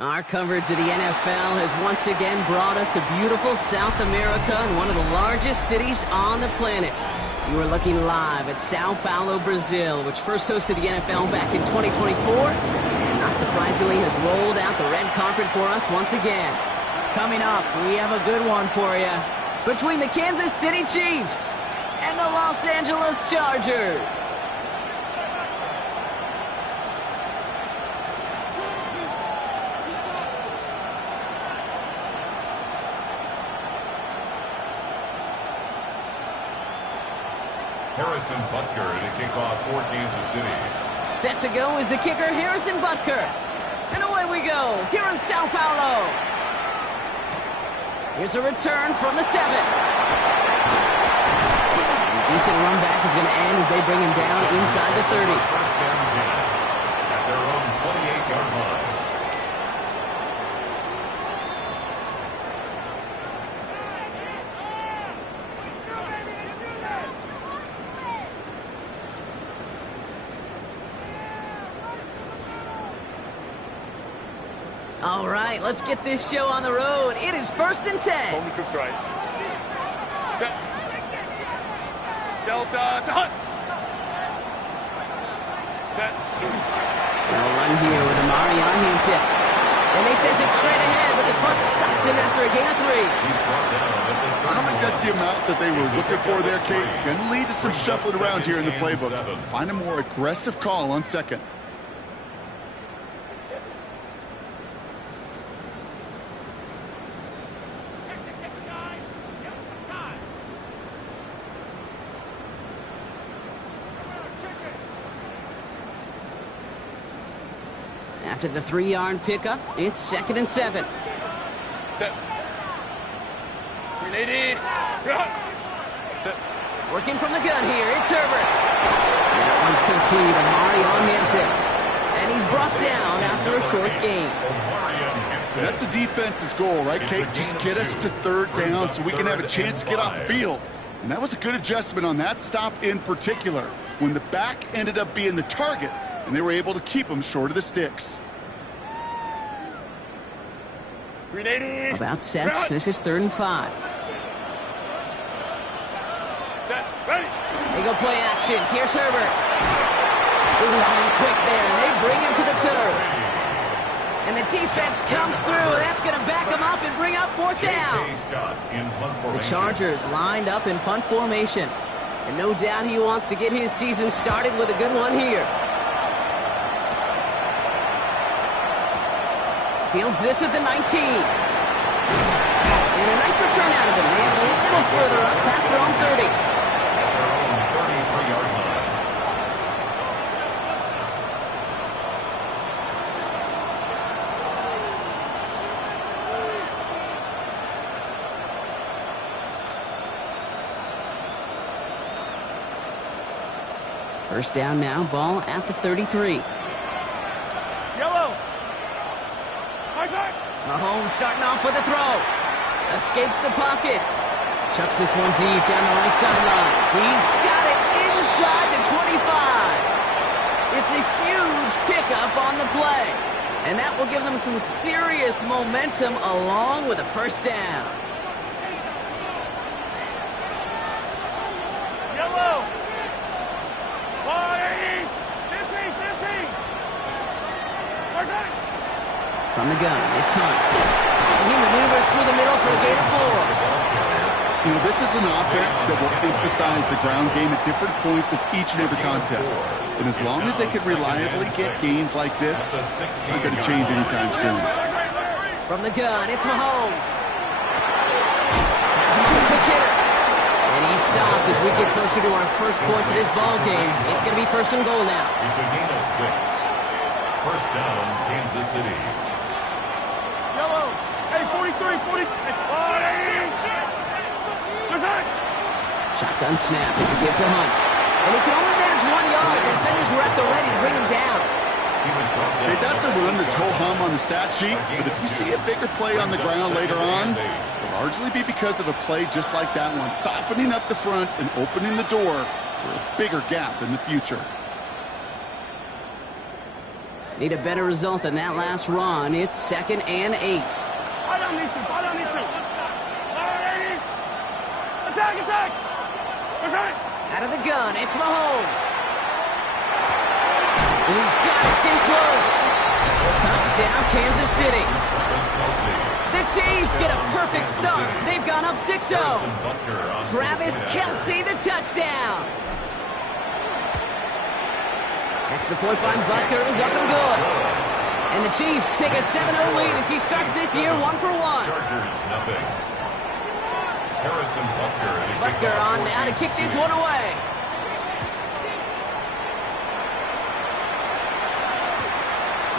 Our coverage of the NFL has once again brought us to beautiful South America and one of the largest cities on the planet. You are looking live at Sao Paulo, Brazil, which first hosted the NFL back in 2024, and not surprisingly has rolled out the red carpet for us once again. Coming up, we have a good one for you. Between the Kansas City Chiefs and the Los Angeles Chargers. Harrison Butker to kick off for Kansas City. Set to go is the kicker, Harrison Butker. And away we go, here in Sao Paulo. Here's a return from the 7. A decent run back is going to end as they bring him down inside the 30. First down 10 at their own 28-yard line. All right, let's get this show on the road. It is 1st and 10. Home troops right. Set. Delta. Hunt. Set. They'll run here with Amari on him tip. And they send it straight ahead, but the front stops him after a gain of 3. He's brought down. I don't think that's the amount that they were looking for there, Kate. Going to lead to some shuffling around here in the playbook. Find a more aggressive call on 2nd. After the 3-yard pickup, it's 2nd and 7. Set. Grenade. Set. Working from the gun here, it's Herbert. That one's complete, Amari on Hampton. And he's brought down after a short gain. That's a defense's goal, right, Kate? Just get us to 3rd down so we can have a chance to get off the field. And that was a good adjustment on that stop in particular, when the back ended up being the target, and they were able to keep him short of the sticks. 380. About set. This is 3rd and 5. Set. Ready. They go play action. Here's Herbert. Line quick there, and they bring him to the turf. And the defense comes through. That's going to back him up and bring up 4th down. The Chargers lined up in punt formation. And no doubt he wants to get his season started with a good one here. Fields this at the 19. And a nice return out of him. They have a little further up past their own 30. First down now, ball at the 33. Yellow. Mahomes starting off with a throw. Escapes the pocket. Chucks this one deep down the right sideline. He's got it inside the 25. It's a huge pickup on the play. And that will give them some serious momentum along with a first down. Yellow. 50. From the gun, it's Hunt. And he maneuvers through the middle for a gain of 4. You know, this is an offense that will emphasize the ground game at different points of each and every contest. And as long as they can reliably get gains like this, it's not going to change anytime soon. From the gun, it's Mahomes. That's a quick hitter. And he's stopped as we get closer to our first point of this ball game. It's going to be 1st and goal now. It's a gain of 6. First down, Kansas City. Yellow. Hey, 43, 40. Shotgun snap. It's a give to Hunt. And he can only manage 1 yard. The defenders were at the ready to bring him down. Okay, that's a run that's ho-hum on the stat sheet, but if you see a bigger play on the ground later on, it'll largely be because of a play just like that one, softening up the front and opening the door for a bigger gap in the future. Need a better result than that last run. It's 2nd and 8. Fight on these two. Fight on these two. Attack, attack. Out of the gun, it's Mahomes. And he's got it in close. Touchdown, Kansas City. The Chiefs get a perfect start. They've gone up 6-0. Travis Kelce, the touchdown. Extra point by Butker is up and good. And the Chiefs take a 7-0 lead as he starts this year 1 for 1. Chargers, nothing. Harrison Butker on now to kick this one away.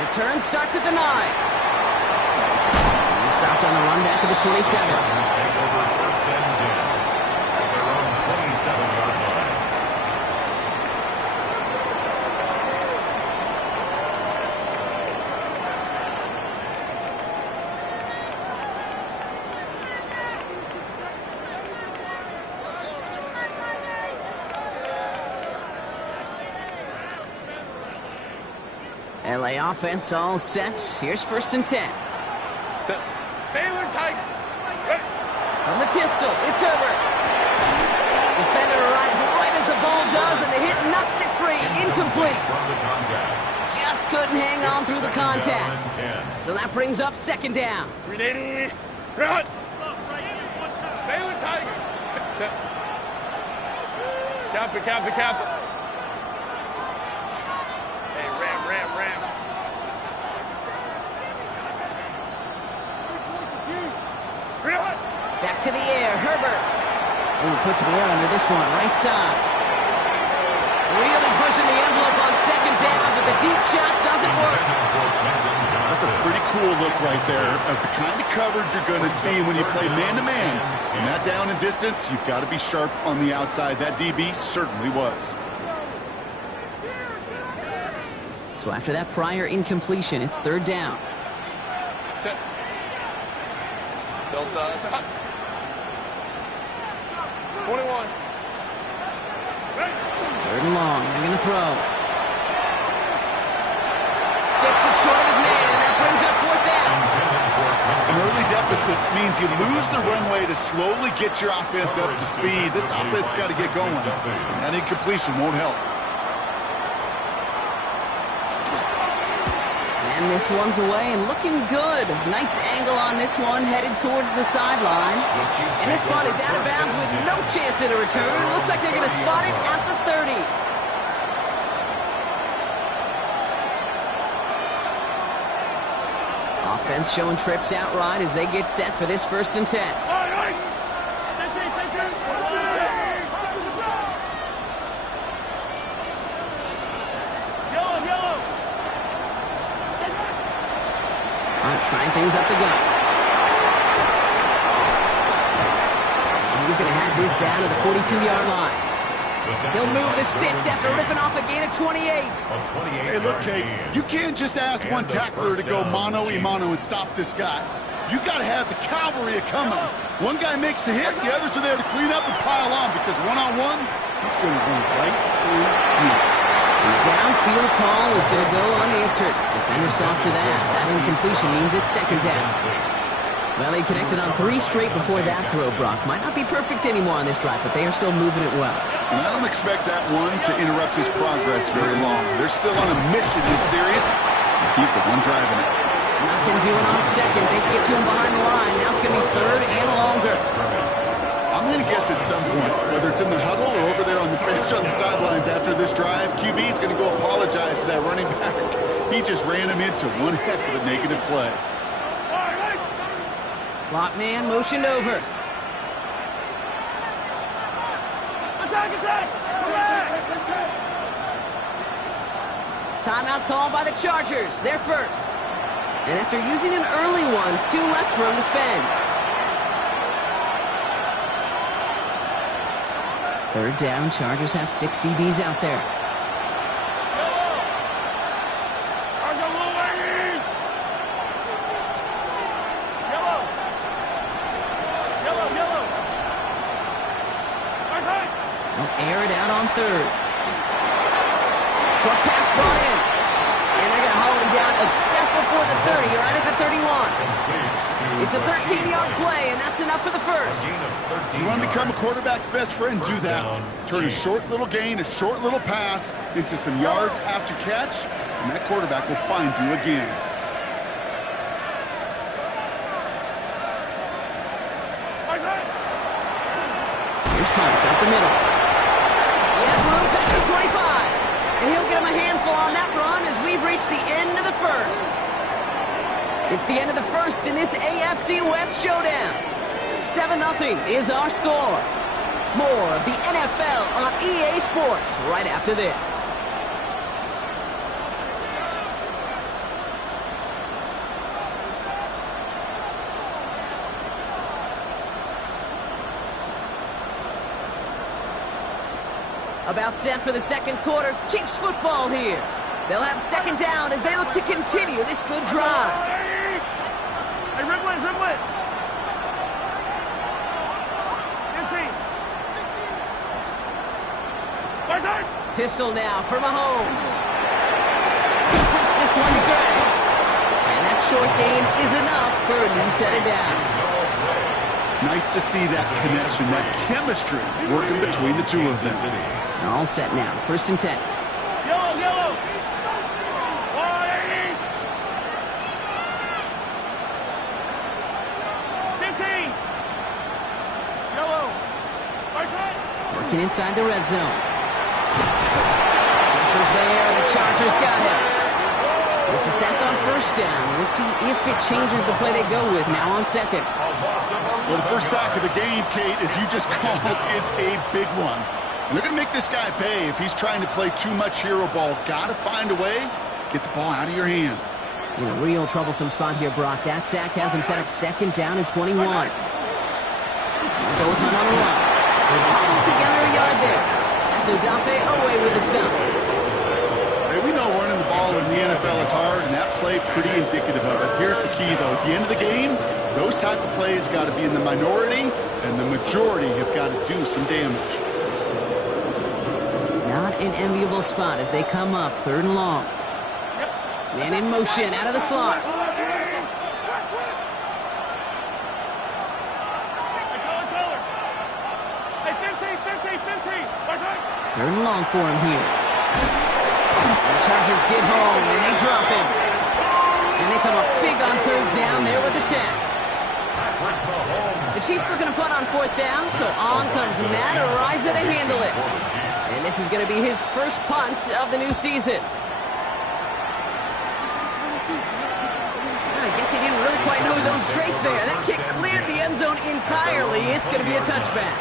Return starts at the 9. He stopped on the run back of the 27. Take over 1st and 10 at their own 27-yard line. LA offense all set. Here's 1st and 10. Set. Baylor Tiger. From the pistol, it's Herbert. Defender arrives right as the ball does, and the hit knocks it free. Incomplete. Just couldn't hang on through the contact. So that brings up 2nd down. 380. Run. Baylor Tiger. Set. Cap it, cap it, cap it. Hey, ram. Back to the air, Herbert. Ooh, puts him air under this one, right side. Really pushing the envelope on 2nd down, but the deep shot doesn't work. That's a pretty cool look right there of the kind of coverage you're going to see when you play man-to-man. And that down and distance, you've got to be sharp on the outside. That DB certainly was. So after that prior incompletion, it's 3rd down. Set. Delta. 21. 3rd and long. They're going to throw. Skips it short of his man, and that brings up 4th down. An early deficit means you lose the runway to slowly get your offense up to speed. This offense got to get going. That incompletion won't help. And this one's away and looking good. Nice angle on this one, headed towards the sideline. And this punt is out of bounds with no chance at a return. Looks like they're going to spot it at the 30. Offense showing trips outright as they get set for this 1st and 10. Trying things up the gut. And he's going to have this down to the 42-yard line. He'll move the sticks after ripping off a gain of 28. Hey, look, Kate, you can't just ask one tackler to go mano-a-mano and stop this guy. You got to have the cavalry coming. One guy makes a hit, the others are there to clean up and pile on, because one-on-one, he's going to run right through you. The downfield call is going to go unanswered. Defender saw to that. That incompletion means it's 2nd down. Well, he connected on 3 straight before that throw, Brock. Might not be perfect anymore on this drive, but they are still moving it well. And I don't expect that one to interrupt his progress very long. They're still on a mission this series. He's the one driving it. Nothing doing on 2nd. They get to him behind the line. Now it's going to be 3rd and longer. I'm going to guess at some point, whether it's in the huddle or over there on the bench on the sidelines after this drive, QB is going to go apologize to that running back. He just ran him into one heck of a negative play. Slot man motioned over. Timeout call by the Chargers. They're first. And after using an early one, 2 left for him to spend. 3rd down, Chargers have 6 DBs out there. They'll air it out on 3rd. Short pass brought in. And they're going to haul him down a step before the 30, right at the 31. It's a 13-yard play, and that's enough for the 1st. You want to become a quarterback's best friend, do that. Turn a short little gain, a short little pass into some yards after catch, and that quarterback will find you again. Here's Hunt up the middle. He has room past the 25, and he'll get him a handful on that run as we've reached the end of the 1st. It's the end of the 1st in this AFC West showdown. 7-0 is our score. More of the NFL on EA Sports right after this. About set for the 2nd quarter. Chiefs football here. They'll have 2nd down as they look to continue this good drive. Hey, Ridley. Pistol now for Mahomes. Completes this one to Gray. And that short gain is enough for a new set of down. Nice to see that connection, that chemistry working between the two of them. All set now. 1st and 10. Yellow. 15. Yellow. Working inside the red zone. Pressure's there. The Chargers got him. It's a sack on 1st down. We'll see if it changes the play they go with now on 2nd. Well, the first sack of the game, Kate, as you just called, is a big one. And they're going to make this guy pay if he's trying to play too much hero ball. Got to find a way to get the ball out of your hand. In a real troublesome spot here, Brock. That sack has him set up 2nd down and 21. They'll go with Hunt on the run. They'll cobble together a yard there. That's Odafe Oweh with a stop. Hey, we know running the ball in the NFL is hard, and that play pretty indicative of it. Here's the key, though. At the end of the game, those type of plays got to be in the minority, and the majority have got to do some damage. Not an enviable spot as they come up 3rd and long. Man in motion out of the slot. Third and long for him here. The Chargers get home, and they drop him. And they come up big on third down there with the sack. The Chiefs looking to punt on fourth down, so on comes Matt Araiza to handle it. And this is going to be his first punt of the new season. I guess he didn't really quite know his own strength there. That kick cleared the end zone entirely. It's going to be a touchback.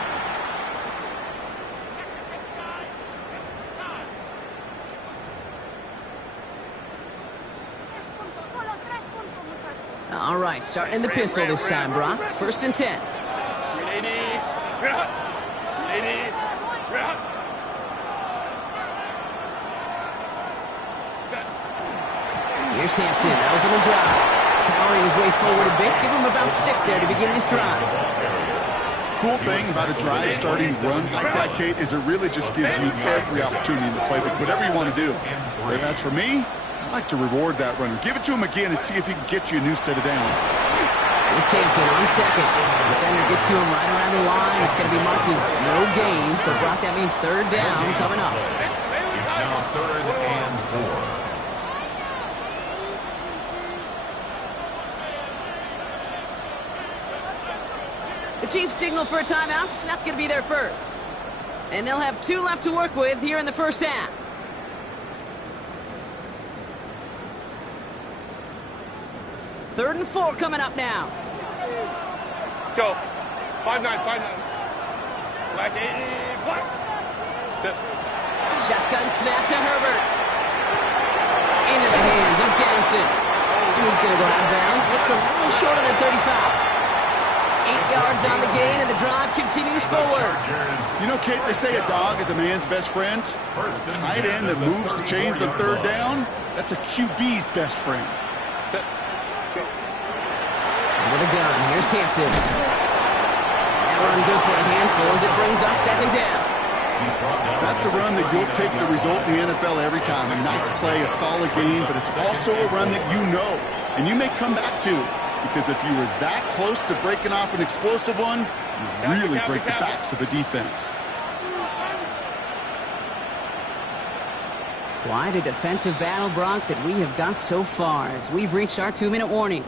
All right, starting in the pistol this time, Brock. 1st and 10. Here's Hampton, open the drive. Powering his way forward a bit. Give him about 6 there to begin this drive. Cool thing about a drive starting run like that, Kate, is it really just gives you every opportunity in the playbook, whatever you want to do. But as for me, I like to reward that runner. Give it to him again and see if he can get you a new set of downs. It's Hampton on second. The defender gets to him right around the line. It's going to be marked as no gain. So, Brock, that means third down coming up. It's now 3rd and 4. The Chiefs signal for a timeout. That's going to be their first. And they'll have 2 left to work with here in the first half. Third and 4 coming up now. Let's go. 5-9, 5-9. Black 80, black. Step. Shotgun snap to Herbert. Into the hands of Ganson. He's going to go out of bounds. Looks a little short of the 35. 8 yards on the gain, and the drive continues forward. You know, Kate, they say a dog is a man's best friend. A tight end that moves the chains on third down, that's a QB's best friend. Under the gun, here's Hampton. That run good for a handful as it brings up 2nd down. That's a run that you'll take the result in the NFL every time. A nice play, a solid game, but it's also a run that you know, and you may come back to. Because if you were that close to breaking off an explosive one, you really break the backs of the defense. Quite a defensive battle, Brock, that we have got so far as we've reached our 2-minute warning.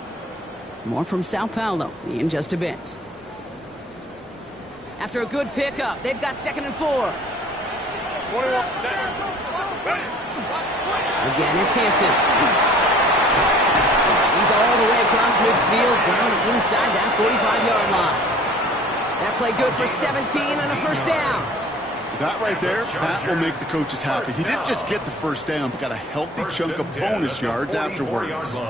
More from Sao Paulo in just a bit. After a good pickup, they've got 2nd and 4. Again, it's Hampton. He's all the way across midfield, down inside that 45-yard line. That play good for 17 and a first down. That right there, that will make the coaches happy. He didn't just get the first down, but got a healthy chunk of bonus yards afterwards.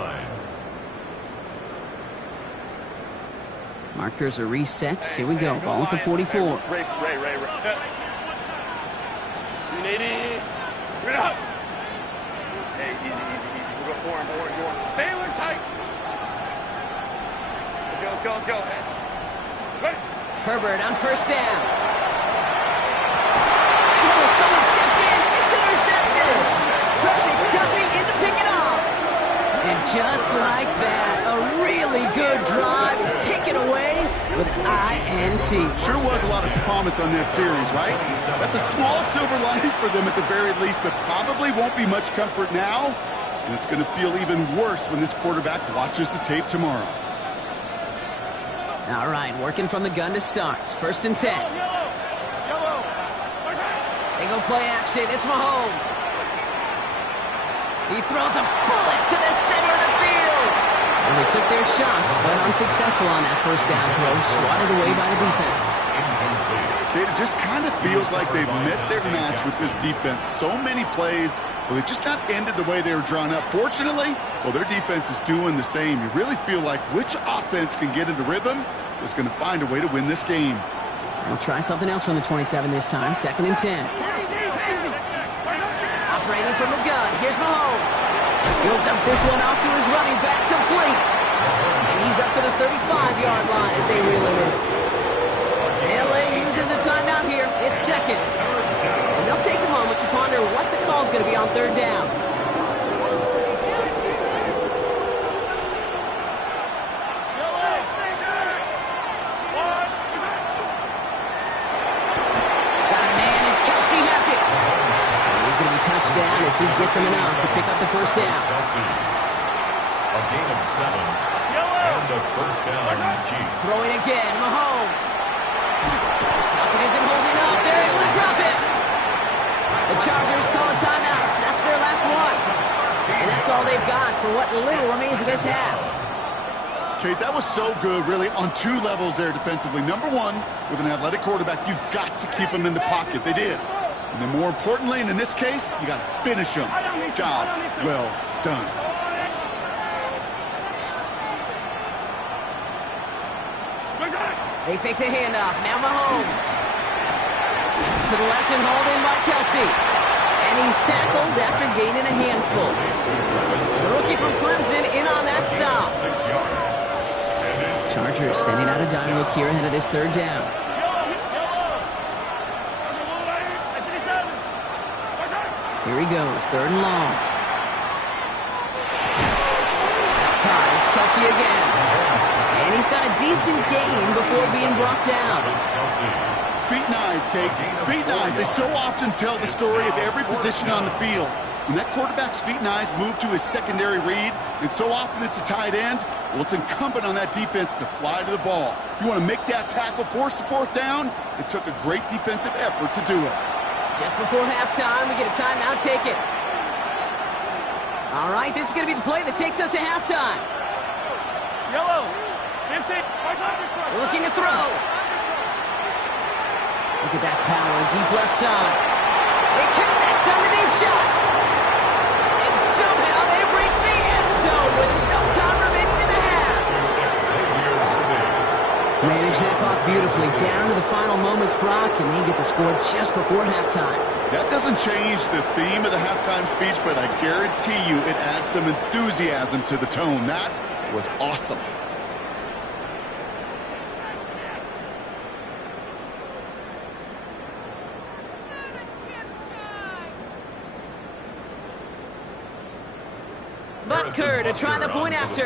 Markers are reset. Here we go. Ball at the 44. Ray. Set. 180. Rid up. Hey, easy. We'll go for him. Baylor tight. Let's go. Ready. Herbert on first down. Oh, someone stepped in. It's intercepted. Fred McDuffie in to pick it off. And just like that, a really good drive is taken away with an INT. Sure was a lot of promise on that series, right? That's a small silver lining for them at the very least, but probably won't be much comfort now. And it's going to feel even worse when this quarterback watches the tape tomorrow. All right, working from the gun to start. 1st and 10. Yellow. They go play action. It's Mahomes. He throws a bullet to the center of the field. And they took their shots, but unsuccessful on that first down throw. Swatted away by the defense. It just kind of feels like they've met their match with this defense. So many plays, well, they just not ended the way they were drawn up. Fortunately, well, their defense is doing the same. You really feel like which offense can get into rhythm is going to find a way to win this game. They'll try something else from the 27 this time. 2nd and 10. Operating from the gun. Here's Mahomes. He'll dump this one off to his running back, complete. And he's up to the 35-yard line as they reel him in. LA uses a timeout here. It's 2nd. And they'll take a moment to ponder what the call is going to be on 3rd down. Got a man, and Kelsey has it. touchdown as he gets him enough to pick up the first down. Kelsey. A gain of 7. And a first down, Chiefs. Throwing again, Mahomes. Pocket isn't holding up. They're able to drop it. The Chargers call a timeout. That's their last one. And that's all they've got for what little remains of this half. Kate, that was so good, really, on two levels there defensively. Number one, with an athletic quarterback, you've got to keep him in the pocket. They did. And then more importantly, and in this case, you got to finish him. Job well done. They fake the handoff. Now Mahomes. To the left and hauled in by Kelsey. And he's tackled after gaining a handful. The rookie from Clemson in on that stop. 6 yards. Chargers sending out a dime look here ahead of this third down. Here he goes, third and long. That's caught. It's Kelsey again. And he's got a decent gain before being brought down. Feet and eyes, Kate. Feet and eyes. They so often tell the story of every position on the field. When that quarterback's feet and eyes move to his secondary read, and so often it's a tight end, well, it's incumbent on that defense to fly to the ball. You want to make that tackle, force the fourth down? It took a great defensive effort to do it. Just before halftime, we get a timeout taken. All right, this is going to be the play that takes us to halftime. Yellow. Looking to throw. Look at that power, deep left side. They connect on the deep shot. And somehow they reach the end zone with no time remaining in the half. Manage that clock beautifully down to the final moments, Brock, and they get the score just before halftime. That doesn't change the theme of the halftime speech, but I guarantee you it adds some enthusiasm to the tone. That was awesome. Butker to try the point after.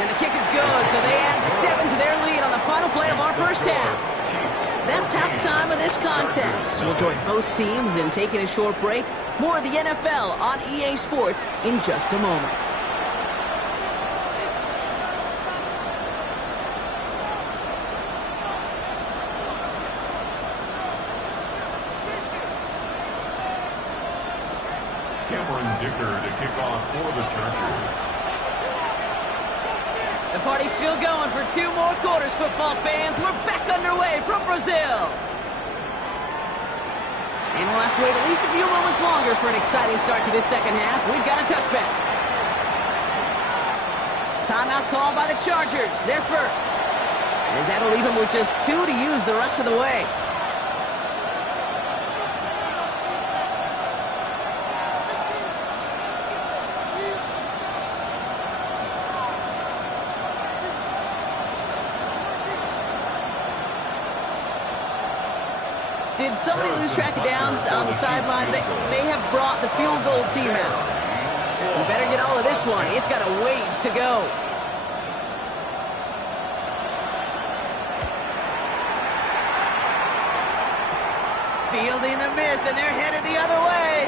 And the kick is good, so they add 7 to their lead on the final play of our first half. That's halftime of this contest. We'll join both teams in taking a short break. More of the NFL on EA Sports in just a moment. Cameron Dicker to kick off for the Chargers. The party's still going for 2 more quarters, football fans. We're back underway from Brazil. And we'll have to wait at least a few moments longer for an exciting start to this second half. We've got a touchback. Timeout called by the Chargers. They're first. As that'll leave them with just 2 to use the rest of the way. Did somebody lose track of downs on the sideline? They have brought the field goal team out. You better get all of this one. It's got a ways to go. Fielding the miss, and they're headed the other way.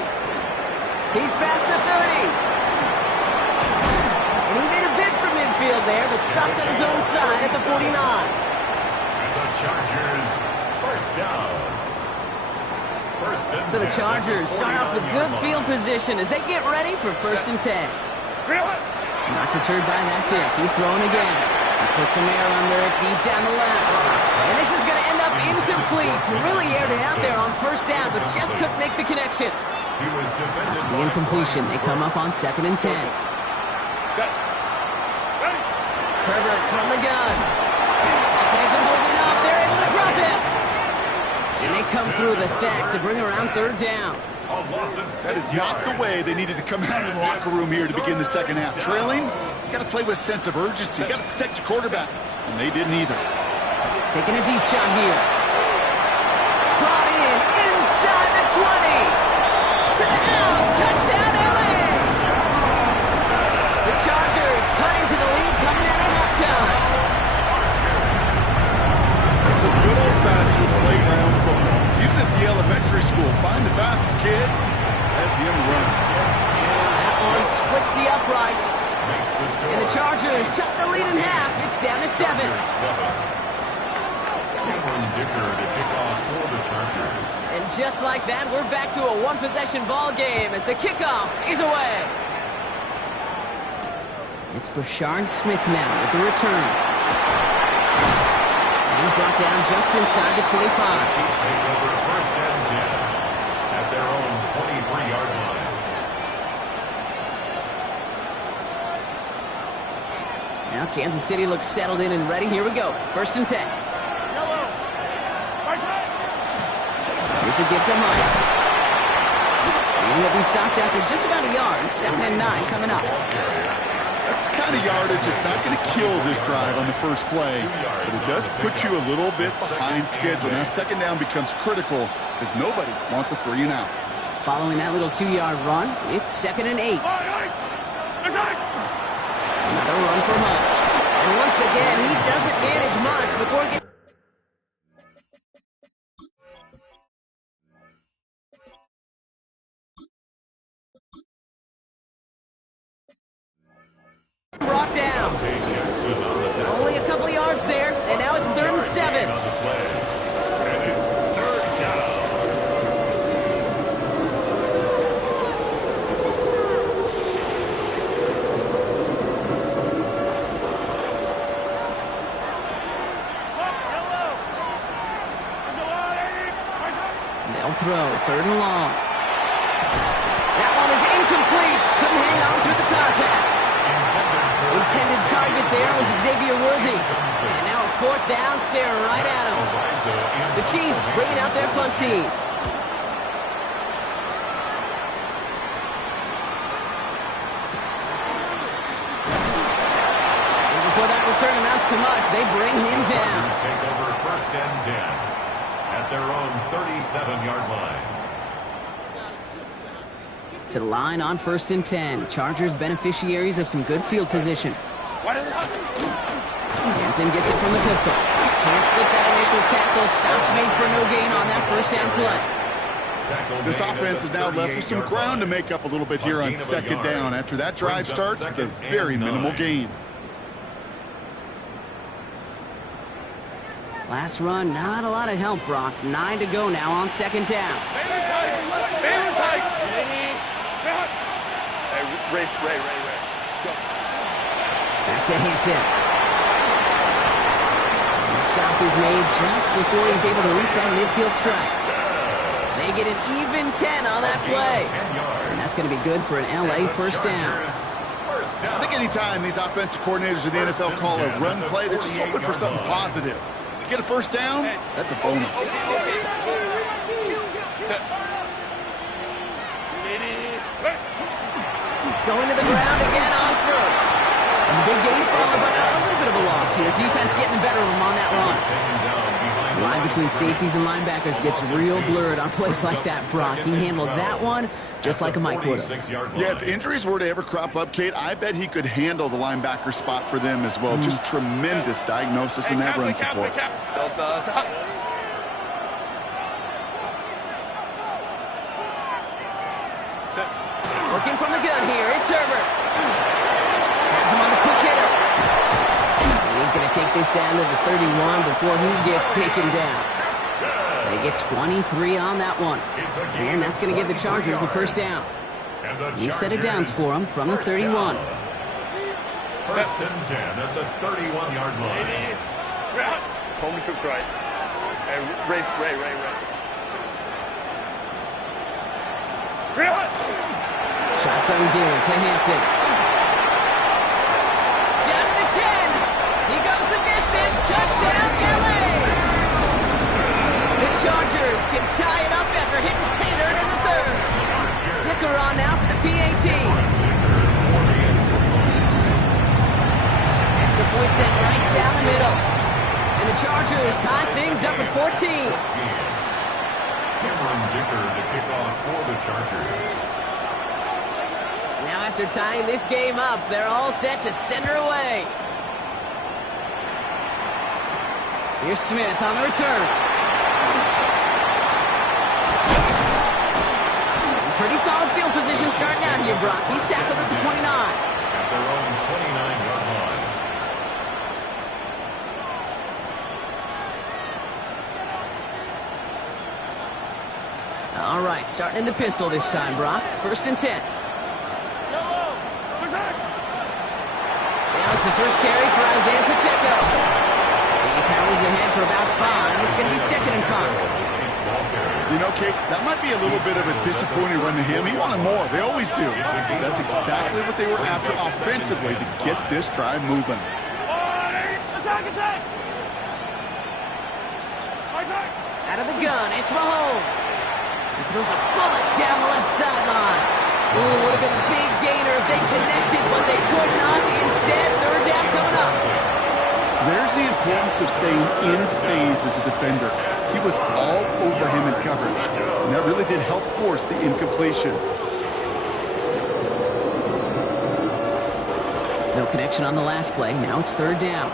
He's past the 30. And he made a bid for midfield there, but stopped on his own side at the 49. And the Chargers, first down. So the Chargers start off with good field position as they get ready for 1st and 10. Not deterred by that pick. He's throwing again. He puts some air under it deep down the left. And this is going to end up incomplete. Really aired it out there on 1st down, but just couldn't make the connection. After the incompletion, they come up on 2nd and 10. Herbert from the gun. Pocket isn't holding up. They're able to drop it. And they come through the sack to bring around 3rd down. That is not the way they needed to come out of the locker room here to begin the second half. Trailing, you got to play with a sense of urgency. You got to protect your quarterback. And they didn't either. Taking a deep shot here. Brought in inside the 20. To the house. Touchdown, LA. The Chargers cut into the lead coming out of halftime. It's some good old-fashioned playground football. Even at the elementary school, find the fastest kid, have him run. That one splits the uprights. And the Chargers cut the lead in half. It's down to 7. Cameron Dicker to kick off for the Chargers. And just like that, we're back to a one-possession ball game as the kickoff is away. It's Brashard Smith now with the return. And he's brought down just inside the 25. Chiefs take over first and 10 at their own 23-yard line. Now Kansas City looks settled in and ready. Here we go. First and 10. Here's a gift to Hunt. And he'll be stopped after just about a yard. 2nd and 9 coming up. That's the kind of yardage that's not going to kill this drive on the first play, but it does put you a little bit behind schedule. Now, 2nd down becomes critical because nobody wants a 3 and out. Following that little 2-yard run, it's 2nd and 8. Another run for Hunt. And once again, he doesn't manage much before getting... brought down. Only a couple of yards there, and now it's 3rd and 7. And it's 3rd down. They'll throw 3rd and long. That one is incomplete. Couldn't hang on through the contact. Intended target there was Xavier Worthy. And now a 4th down, stare right at him. The Chiefs bringing out their punt team. And before that return amounts to much, they bring him down. Take over first and 10 at their own 37-yard line. To the line on 1st and 10. Chargers beneficiaries of some good field position. Hampton gets it from the pistol. Can't slip that initial tackle. Stops made for no gain on that 1st down play. This offense is now left with some ground to make up a little bit here on 2nd down after that drive starts with a very minimal gain. Last run, not a lot of help, Brock. 9 to go now on 2nd down. Ray. Go. Back to Hampton. The stop is made just before he's able to reach that midfield strike. They get an even 10 on that play. And that's going to be good for an LA 1st down. I think anytime these offensive coordinators in the NFL call a run play, they're just hoping for something positive. To get a 1st down, that's a bonus. Going to the ground again on 1st. And the big gain followed by a little bit of a loss here. Defense getting the better of him on that run. The line between safeties and linebackers gets real blurred on plays like that, Brock. He handled that one just like a Mike would have. Yeah, if injuries were to ever crop up, Kate, I bet he could handle the linebacker spot for them as well. Just tremendous diagnosis in that run support. Working from the gun here, it's Herbert. Has him on the quick hitter. And he's going to take this down to the 31 before he gets taken down. They get 23 on that one. And that's going to give the Chargers a 1st down. New set of downs for them from the 31. 1st and 10 at the 31-yard line. Coleman cooks right. Ray. Shotgun gear to Hampton. Down to the 10. He goes the distance. Touchdown, LA. The Chargers can tie it up after hitting Painter in the 3rd. Dicker on now for the PAT. Extra point sent right down the middle. And the Chargers tie things up at 14. Cameron Dicker to kick off for the Chargers. Now after tying this game up, they're all set to send her away. Here's Smith on the return. Pretty solid field position starting out here, Brock. He's tackled at the 29. At their own 29-yard line. All right, starting in the pistol this time, Brock. 1st and 10. Now it's the first carry for Isaiah Pacheco. He powers ahead for about 5. It's going to be 2nd and 5. You know, Kate, that might be a little bit of a disappointing run to him. He wanted more. They always do. That's exactly what they were after offensively to get this drive moving. Out of the gun, it's Mahomes. He throws a bullet down the left sideline. Ooh, would have been a big gainer if they connected, but they could not. Instead, 3rd down coming up. There's the importance of staying in phase as a defender. He was all over him in coverage, and that really did help force the incompletion. No connection on the last play. Now it's 3rd down.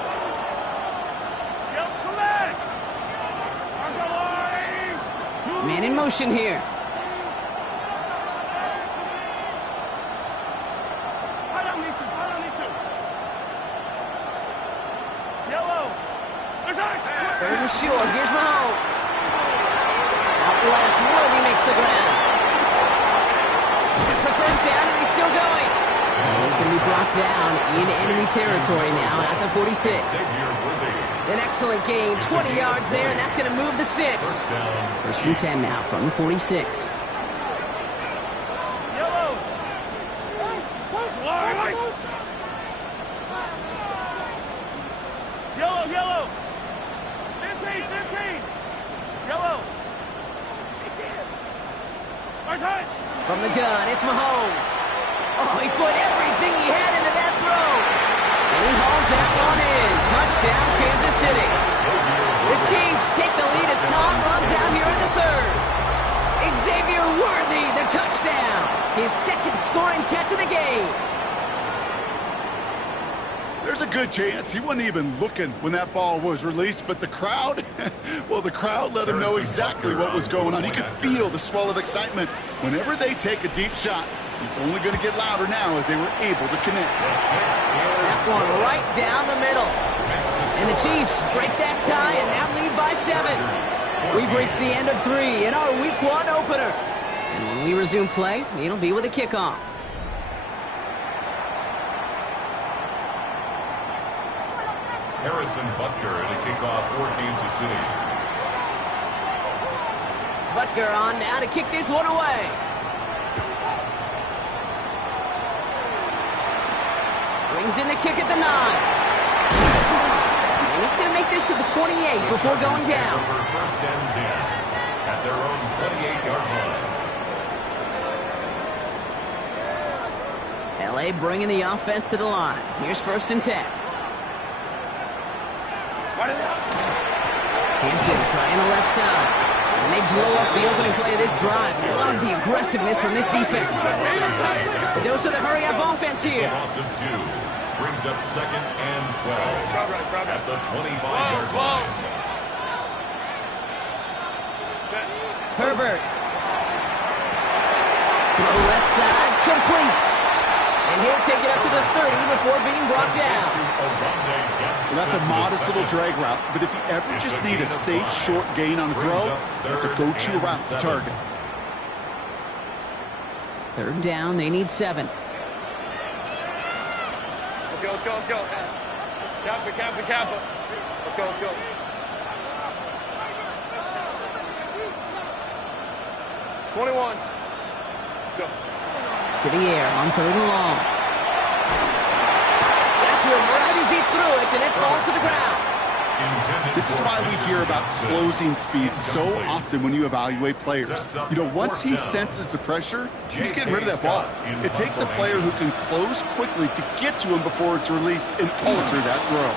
Man in motion here. Third and short. Here's Mahomes. Out left. Worthy makes the ground. That's the 1st down, and he's still going. And he's going to be brought down in enemy territory now at the 46. An excellent gain. 20 yards there, and that's going to move the sticks. 1st and 10 now from the 46. From the gun, it's Mahomes. Oh, he put everything he had into that throw. And he hauls that one in. Touchdown, Kansas City. The Chiefs take the lead as Tom runs out here in the 3rd. Xavier Worthy, the touchdown. His 2nd scoring catch of the game. There's a good chance he wasn't even looking when that ball was released, but the crowd, well, the crowd let him know exactly what was going on. He could feel the swell of excitement. Whenever they take a deep shot, it's only going to get louder now as they were able to connect. That one right down the middle. And the Chiefs break that tie and now lead by 7. We've reached the end of 3 in our Week 1 opener. And when we resume play, it'll be with a kickoff. Harrison Butker to kick off for Kansas City. Butker on now to kick this one away. Brings in the kick at the 9. And he's going to make this to the 28 before going down. 1st and 10 at their own 28-yard line. LA bringing the offense to the line. Here's 1st and 10. Hampton's right on the left side. And they blow up the opening play of this drive. Love the aggressiveness from this defense. A dose of the hurry-up offense here. Loss of 2 brings up 2nd and 12 at the 25-yard line. Herbert. Throw left side, complete. And he'll take it up to the 30 before being brought down. Well, that's a modest little drag route, but if you ever just need a safe, short gain on a throw, that's a go-to route to target. 3rd down, they need 7. Let's go. Kappa. Let's go. 21. Go. To the air on 3rd and long. Got to him right as he threw it, and it falls to the ground. This is why we hear about closing speed so often when you evaluate players. You know, once he senses the pressure, he's getting rid of that ball. It takes a player who can close quickly to get to him before it's released and alter that throw.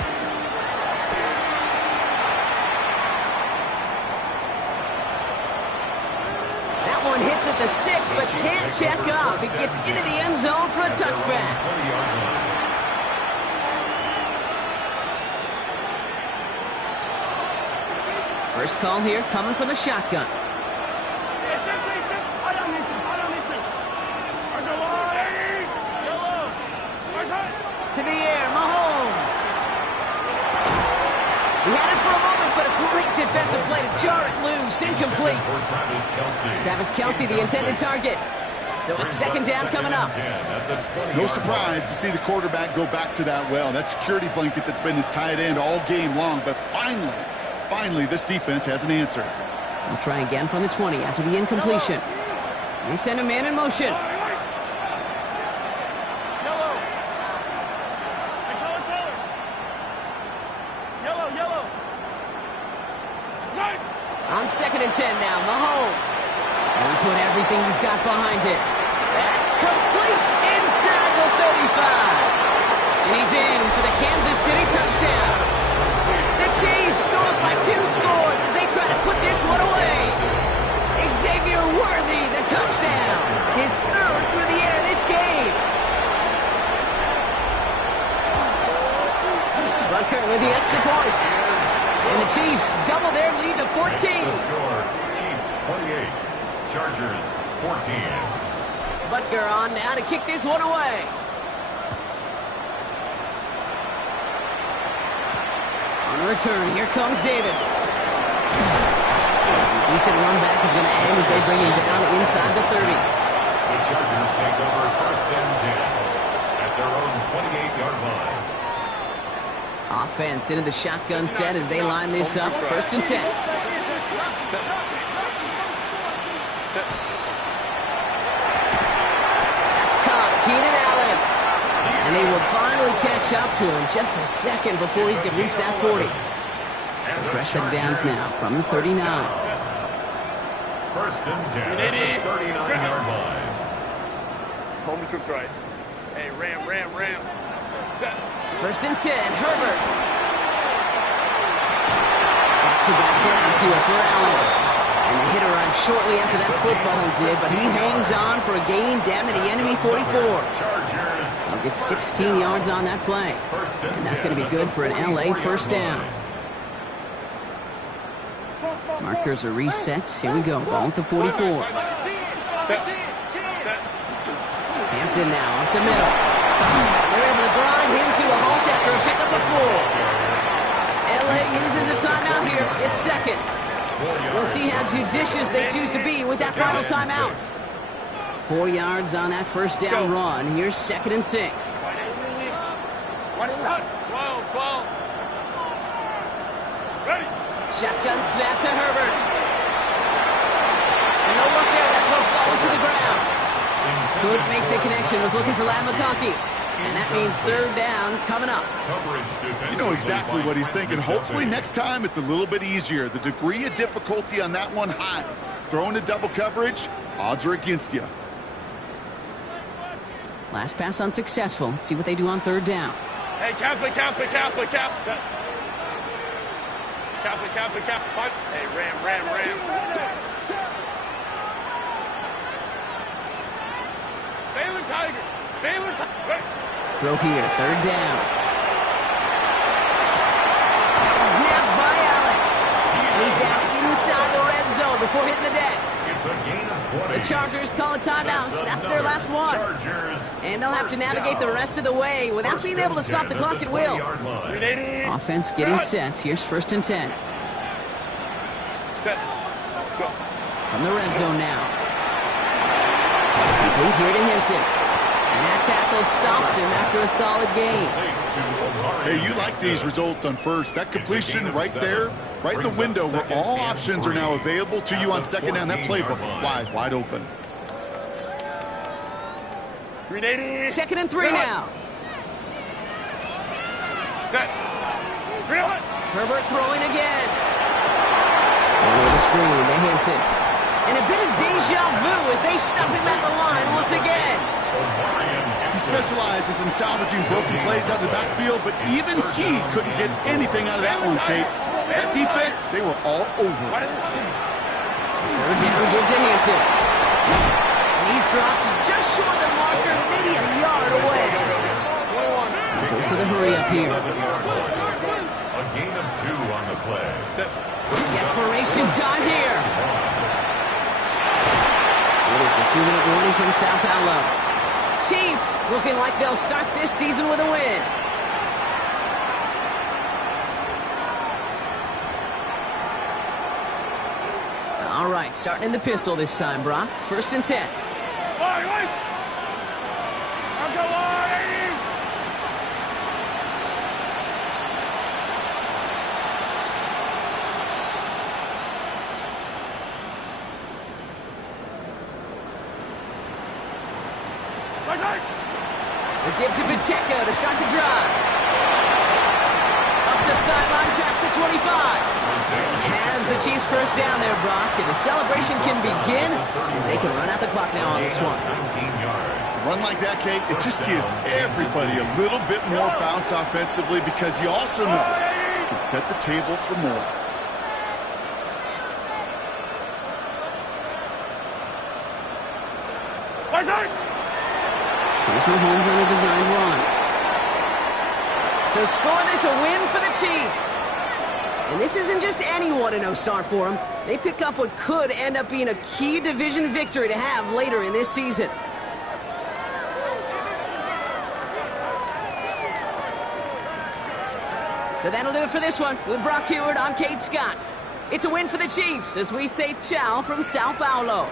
at the 6, but can't check up. It gets into the end zone for a touchback. First call here coming from the shotgun. To the air, Mahomes. He had it for a moment, but a great defensive play to jar it loose. Incomplete. Travis Kelce, the intended target. So it's second down coming up. No surprise to see the quarterback go back to that well. That security blanket that's been his tight end all game long. But finally, this defense has an answer. We'll try again from the 20 after the incompletion. They send a man in motion. On 2nd and 10 now, Mahomes. And he put everything he's got behind it. That's complete inside the 35. And he's in for the Kansas City touchdown. The Chiefs go up by 2 scores as they try to put this one away. Xavier Worthy, the touchdown. His 3rd through the air this game. Butker with the extra point. And the Chiefs double their lead to 14. The score, Chiefs 28, Chargers 14. Butker on now to kick this one away. On return, here comes Davis. Decent run back is going to end as they bring him down inside the 30. The Chargers take over 1st and 10 at their own 28-yard line. Offense into the shotgun set as they line this up. 1st and 10. That's caught. Keenan Allen. And they will finally catch up to him just a second before he can reach that 40. So fresh set of downs now from the 39. 1st and 10 at the 39-yard line. Home troops right. Hey, Ram. Set. 1st and 10, Herbert. Back-to-back grabs here for Allen. And the hit arrived shortly after that football did, but he hangs on for a gain down to the enemy 44. He'll get 16 yards on that play. And that's going to be good for an LA 1st down. Markers are reset. Here we go. Ball at the 44. Hampton now up the middle. They're able to grind him to a halt after a pickup of 4. LA uses a timeout here. It's 2nd. We'll see how judicious they choose to be with that final timeout. 4 yards on that 1st down run. Here's 2nd and 6. Shotgun snap to Herbert. And no look there. That throw falls to the ground. Couldn't make the connection. Was looking for Ladd McConkey. And that means 3rd down coming up. You know exactly what he's thinking. Hopefully next time it's a little bit easier. The degree of difficulty on that one high. Throwing to double coverage, odds are against you. Last pass unsuccessful. Let's see what they do on 3rd down. Hey, Catholic. Hey, Ram. Baylor Tiger. Throw here, 3rd down. Snapped by Allen. And he's down inside the red zone before hitting the deck. It's a gain of 20. The Chargers call a timeout. That's their last one. And they'll have to navigate the rest of the way without being able to stop the clock at will. Offense getting set. Here's 1st and 10. Set. Go. From the red zone now. Complete here to Hinton. And that tackle stops him after a solid gain. Hey, you like these results on 1st. That completion right there, right in the window where all options are now available to you on 2nd down. That playbook wide open. 2nd and 3 now. Set. Herbert throwing again. Over the screen to Hinton. And a bit of deja vu as they stop him at the line once again. He specializes in salvaging broken plays out of the backfield, but even he couldn't get anything out of that one, Kate. That defense, they were all over it. 3rd down, give to Hampton. And he's dropped just short of the marker, maybe a yard away. Goes to the hurry up here. A gain of 2 on the play. Desperation time here. It is the 2-minute warning from Sao Paulo. Chiefs looking like they'll start this season with a win. All right, starting in the pistol this time, Brock. 1st and 10. It gives to Pacheco to start the drive. Up the sideline past the 25. Has the Chiefs first down there, Brock, and the celebration can begin as they can run out the clock now on this one. Run like that, Kate, it just gives everybody a little bit more bounce offensively because you also know you can set the table for more. Here's Mahomes on a designed run. So score this a win for the Chiefs. And this isn't just any 1-0 start for them. They pick up what could end up being a key division victory to have later in this season. So that'll do it for this one. With Brock Huard, I'm Kate Scott. It's a win for the Chiefs as we say ciao from Sao Paulo.